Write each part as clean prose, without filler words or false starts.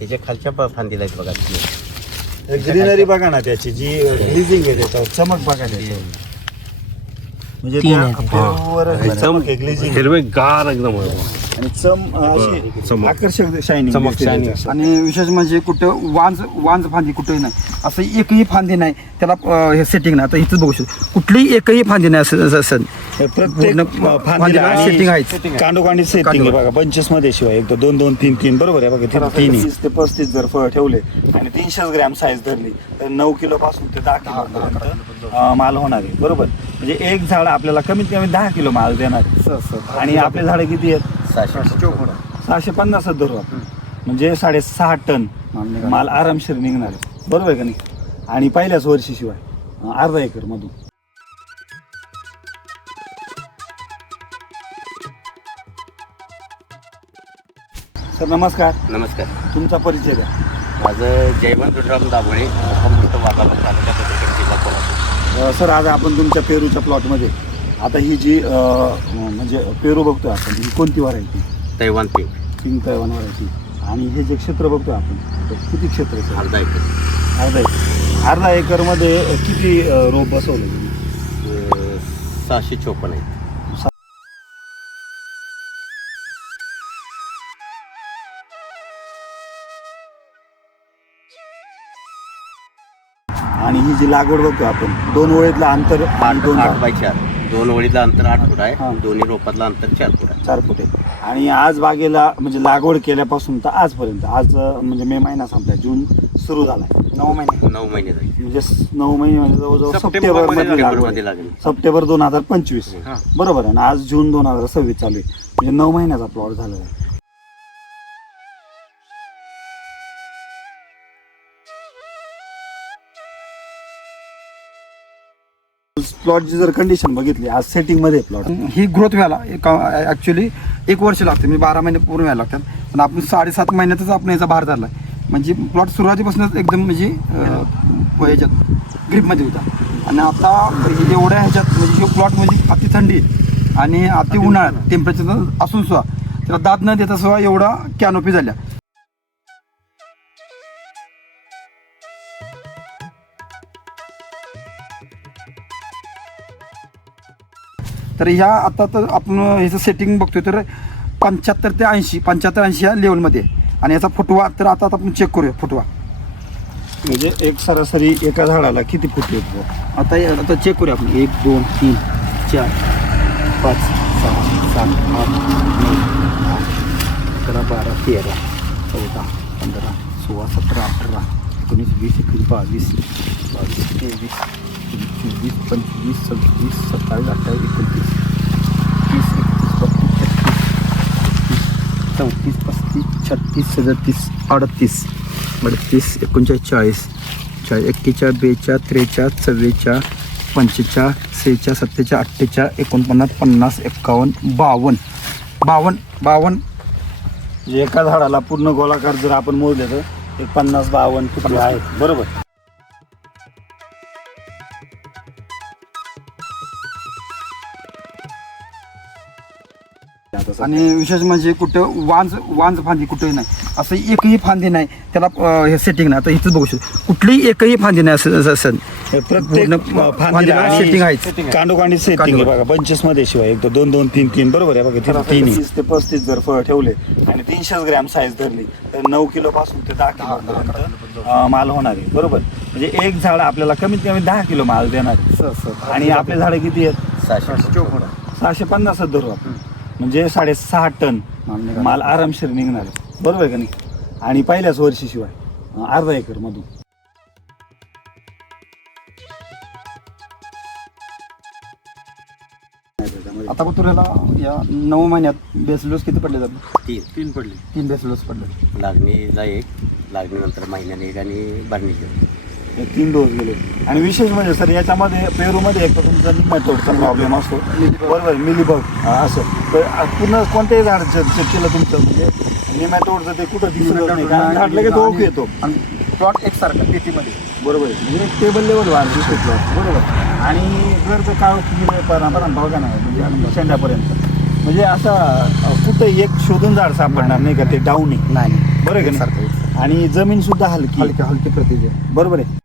त्याच्या खालच्या फांदीला आहेत बघा. ग्रीनरी बघा ना त्याची जी ग्लिझिंग आहे त्याच्यावर चमक बघा त्याच्यावर म्हणजे चमक आहे ग्लिझिंग हिरवेगार एकदम आणि अशी आकर्षक शायनिंग आणि विशेष म्हणजे कुठं वांज फांदी कुठेही नाही असं एकही फांदी नाही त्याला हे सेटिंग नाही. आता इथंच बघू शकतो कुठलीही एकही फांदी नाही असं प्रत्येक फांदीला सेटिंग आहे. कांडोकांडी सेटिंग आहे बघा. बंचेस मध्ये शिवाय एक 2 2 3 3 बरोबर आहे बघा. 30 ते 35 जर फळ ठेवले आणि 300 ग्रॅम साईज धरली तर 9 किलो पासून ते 10 किलो पर्यंत माल होणार आहे बरोबर. म्हणजे एक झाड आपल्याला कमीत कमी 10 किलो माल देणार आहे. आणि आपले झाडं किती आहेत? 650 धरू आपण म्हणजे 6.5 टन माल आरामशीर निघणार आहे बरोबर आहे का नाही. आणि पहिल्याच वर्षी शिवाय अर्धा एकर मधून. सर नमस्कार. नमस्कार. तुमचा परिचय द्या. माझं जयवंत रुद्रराम दाभोळे, वाघापूर तालुका पत्रकार जिल्हा कोल्हापूर. सर आज आपण तुमच्या पेरूच्या प्लॉटमध्ये आता ही जी म्हणजे पेरू बघतोय आपण ही कोणती variety? Taiwan pink. Pink Taiwan variety. आणि हे जे क्षेत्र बघतोय आपण किती क्षेत्र आहे? अर्धा एकर. अर्धा एकरमध्ये किती रोप बसवले? 654 आहे. आणि ही जी लागवड बघतो आपण 2 ओळीतलं अंतर 8 बाय 4. 2 ओळीतलं अंतर 8 फूट आहे. हां. दोन्ही रोपातलं अंतर 4 फूट आहे. 4 फूट आहे. आणि आज बागेला म्हणजे लागवड केल्यापासून तर आजपर्यंत आज म्हणजे मे महिना संपला, जून सुरू झाला 9 महिने 9 महिने झाले. म्हणजे 9 महिने म्हणजे जवळजवळ सप्टेंबर मध्ये लागेल. सप्टेंबर 2025 हां. बरोबर आहे ना. आज जून 2026 चालू आहे म्हणजे 9 महिन्याचा प्लॉट झालेला आहे. प्लॉटची जर कंडिशन बघितली आज सेटिंग मध्ये प्लॉट ही ग्रोथ व्हायला ॲक्च्युली 1 वर्ष लागते म्हणजे 12 महिने पूर्ण व्हायला लागतात. पण आपण 7.5 महिन्यातच आपण याचा भार धरला म्हणजे प्लॉट सुरुवातीपासूनच एकदम म्हणजे ह्याच्यात ग्रीपमध्ये होता. आणि आता एवढ्या ह्याच्यात म्हणजे हे प्लॉट म्हणजे अति थंडी आणि अति उन्हाळ्यात टेम्परेचर असून सुद्धा त्याला दाद न देता सुद्धा एवढा कॅनोपी झाल्या. तर ह्या आता तर आपण ह्याचं सेटिंग बघतोय तर 75 ते 80 या लेवलमध्ये. आणि याचा फुटवा तर आता आपण चेक करूया फुटवा. म्हणजे एक सरासरी एका झाडाला किती फूट येतो आता चेक करूया आपण 1 2 3 4 5 6 7 8 9 11 12 13 14 15 16 17 18 19 20 21 22 23 24 25 26 27 28 29 30 31 32 33 34 35 36 38 41 42 43 44 45 46 47 48 49 50 51 52 म्हणजे एका झाडाला पूर्ण गोलाकार जर आपण मोजले तर 50-52 फूट आहेत बरोबर. आणि विशेष म्हणजे कुठं वांज फांदी कुठेही नाही असं एकही फांदी नाही त्याला हे सेटिंग नाही. आता इथंच बघू शकतो कुठलीही एकही फांदी नाही असं प्रत्येक फांदीला सेटिंग आहे. कांडोकांडी सेटिंग आहे बघा. बंचेस मध्ये शिवाय एक 2 2 3 3 बरोबर आहे बघा. 30 ते 35 जर फळ ठेवले आणि 300 ग्रॅम साईज धरली तर 9 किलो पासून ते 10 किलो पर्यंत माल होणार आहे बरोबर. म्हणजे एक झाड आपल्याला कमीत कमी 10 किलो माल देणार आहे. आणि आपले झाडं किती आहेत? 650 धरू आपण म्हणजे 6.5 टन माल आरामशीर निघणार आहे बरोबर आहे का नाही. आणि पहिल्याच वर्षी शिवाय अर्धा एकर मधून. आता तुला या 9 महिन्यात बेसलोस किती पडले जातात? 3 पडले. 3 बेसलोस पडले. लागणीला 1, लागणीनंतर महिन्याने 1 आणि बारणीचे 3 डोस गेले. आणि विशेष म्हणजे सर याच्यामध्ये पेरूमध्ये एक तर तुमचा निमॅटोडचा प्रॉब्लेम असतो बरोबर. मिलीबग असं तर पूर्ण कोणत्याही झाड चेक केलं तुमचं म्हणजे निमॅटोडचं ते कुठं दिसत नाही कारण झाड लगेच ओळखू येतो. आणि प्लॉट एकसारखा पेटीमध्ये बरोबर आहे म्हणजे टेबल लेवल वाढ दिसतो प्लॉट बरोबर. आणि जर तर काळ पर्यंत बघा नाही म्हणजे शेंड्यापर्यंत म्हणजे असा कुठं एक शोधून झाड सापडणार नाही का ते डाऊन नाही बरोबर आहे का नाही. आणि जमीन सुद्धा हलकी हलके प्रतीचे आहे. बरोबर आहे.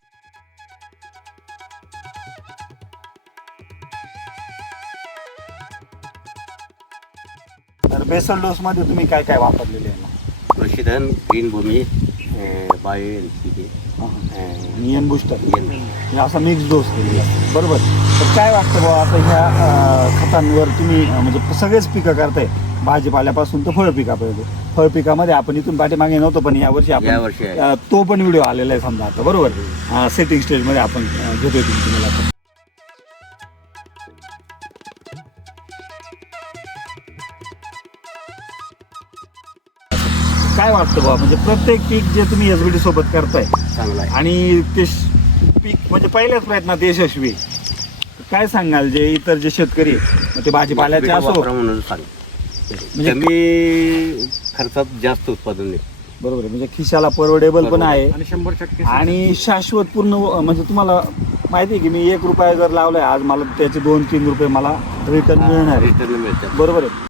तर बेसल डोस मध्ये तुम्ही काय काय वापरलेले आहे मग? कृषीधन, ग्रीन भूमी, बायो एनपीके, आणि एन बूस्टर असा मिक्स डोस केलेला आहे. बरोबर. तर काय वाटतं बाबा आता ह्या खतांवर तुम्ही म्हणजे सगळेच पिकं करताय, भाजीपाल्यापासून तर फळ पिकापर्यंत. फळ पिकामध्ये आपण इथून पाठीमागे नव्हतो, पण यावर्षी यावर्षी आपण आहे. तो पण व्हिडिओ आलेला आहे समजा आता. बरोबर. सेटिंग स्टेजमध्ये आपण घेतोय तुम्हाला. काय वाटतं बाबा म्हणजे प्रत्येक पीक जे तुम्ही एसबीटी सोबत करताय चांगला आहे. आणि ते पीक म्हणजे पहिल्याच प्रयत्नात यशस्वी आहे. काय सांगाल जे इतर जे शेतकरी आहेत, मग ते भाजीपाल्याचे असो, वापरा म्हणून सांग. म्हणजे- कमी खर्चात जास्त उत्पादन आहे. बरोबर आहे, म्हणजे खिशाला परवडेबल पण आहे आणि 100% आणि शाश्वत पूर्ण म्हणजे तुम्हाला माहिती आहे की मी 1 रुपया जर लावलाय आज, मला त्याचे 2-3 रुपये मला रिटर्न मिळणार आहे. रिटर्न मिळतात. बरोबर आहे.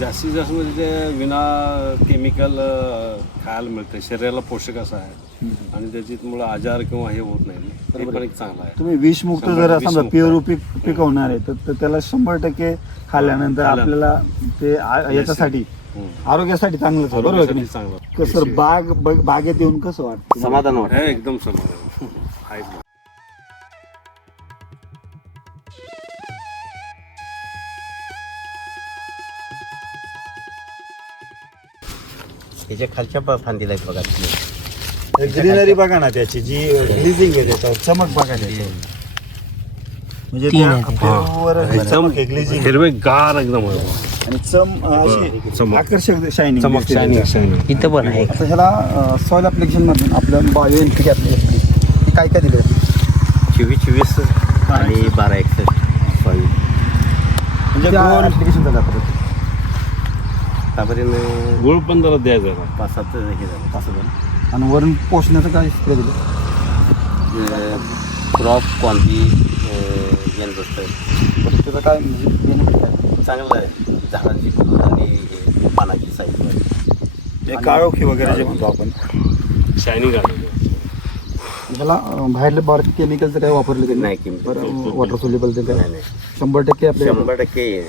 जास्तीत जास्त म्हणजे ते विना केमिकल खायला मिळतं, शरीराला पोषक असं आहे आणि त्याच्यामुळे आजार किंवा हे होत नाही. ते पण एक चांगलं आहे. तुम्ही विषमुक्त जर समजा विषमुक्त. पेरू पिकवणार आहे तर त्याला 100% खाल्ल्यानंतर आपल्याला ते याच्यासाठी आरोग्यासाठी चांगलंच आहे. बरोबर की नाही? चांगलं कसं बागेत येऊन कसं वाटतं? समाधान वाटतं. हे एकदम समाधान आहे. त्याच्या खालच्या फांदीला आहेत बघा तुम्ही. ग्रीनरी बघा ना त्याची जी ग्लिझिंग आहे त्याच्यावर, चमक बघा त्याच्यावर. म्हणजे त्या पेरूवर चमक आहे, ग्लिझिंग आहे. हिरवे गार एकदम आहे. आणि अशी चमक. आकर्षक शायनिंग चमक शायनिंग इथं पण आहे. आता ह्याला सॉईल ॲप्लिकेशनमधून आपलं बायो एनपीके हे काय काय दिलं 24 आणि 1261 सॉईल. म्हणजे गोल ॲप्लिकेशनचा जातं आतापर्यंत गुळ पण जरा द्यायचा का? 5-7 हे झालं. 5-7 आणि वरून पोषणाचं काय स्प्रे दिलं क्रॉप क्वांटी यांचं परत त्याचं काय म्हणजे benefit काय? चांगलं आहे. झाडांची ग्रोथ आणि हे पानाची साईज. काळोखी वगैरे जे म्हणतो आपण. शायनिंग आहे. ह्याला बाहेरले बाहेर केमिकलचं काय वापरलं गेलं नाही chemical. बरं वॉटर सोल्युबल ते काय नाही, नाही. 100% आपल्या 100%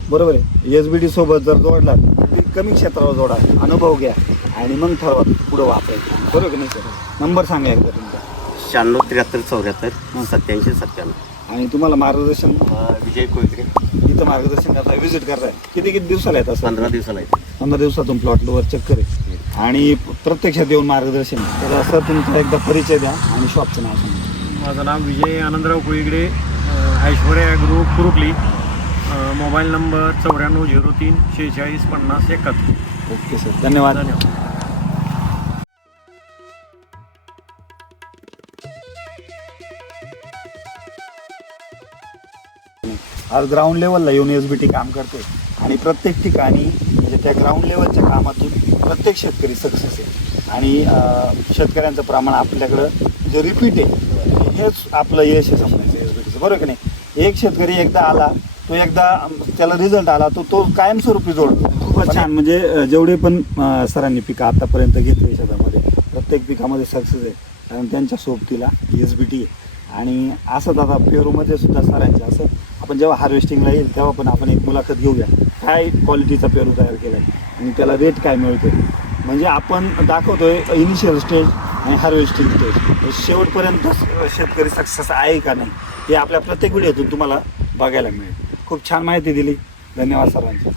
बरोबर आहे. एसबीटी सोबत जर जोडला तर कमी क्षेत्रावर जोडा, अनुभव घ्या आणि मग ठरवा पुढे वापरायचं. बरोबर की नाही सर? नंबर सांगा एकदा तुमचा. 96 73 74 97. आणि तुम्हाला मार्गदर्शन विजय कोयकडे. इथं मार्गदर्शन करताय, व्हिजिट करताय. किती दिवसाला येतात? 15 दिवसाला येते. 15 दिवसातून प्लॉटवर चक्कर आहे आणि प्रत्यक्षात येऊन मार्गदर्शन. तर असं तुमचा एकदा परिचय द्या आणि शॉपचं नाव सांगा. माझं नाव Vijay Anandrao Koligade, Aishwarya agro Kurukali. Mobile number 9403 46 50 71. Okay sir, धन्यवाद. आज ग्राउंड लेवलला येऊन एसबीटी काम करते आणि प्रत्येक ठिकाणी म्हणजे त्या ग्राउंड लेवलच्या कामातून प्रत्येक शेतकरी सक्सेस आहे आणि शेतकऱ्यांचं प्रमाण आपल्याकडं जे रिपीट आहे हेच आपलं यश आहे समजायचं एसबीटीचं. बरोबर की नाही? एक शेतकरी एकदा आला, तो एकदा त्याला रिझल्ट आला तो कायमस्वरूपी जोडतो. खूपच छान. म्हणजे जेवढे पण सरांनी पिकं आतापर्यंत घेतले शेतामध्ये प्रत्येक पिकामध्ये सक्सेस आहे, कारण त्यांच्या सोबतीला एसबीटी आहे. आणि असंच आता पेरूमध्ये सुद्धा सरांचे असं आपण जेव्हा हार्वेस्टिंगला येईल तेव्हा पण आपण एक मुलाखत घेऊया, काय क्वालिटीचा पेरू तयार केला आहे आणि त्याला रेट काय मिळतो. म्हणजे आपण दाखवतोय इनिशियल स्टेज आणि हार्वेस्टिंग स्टेज, शेवटपर्यंत शेतकरी सक्सेस आहे का नाही हे आपल्या प्रत्येक व्हिडिओतून तुम्हाला बघायला मिळेल. खूप छान माहिती दिली. धन्यवाद सरांचे.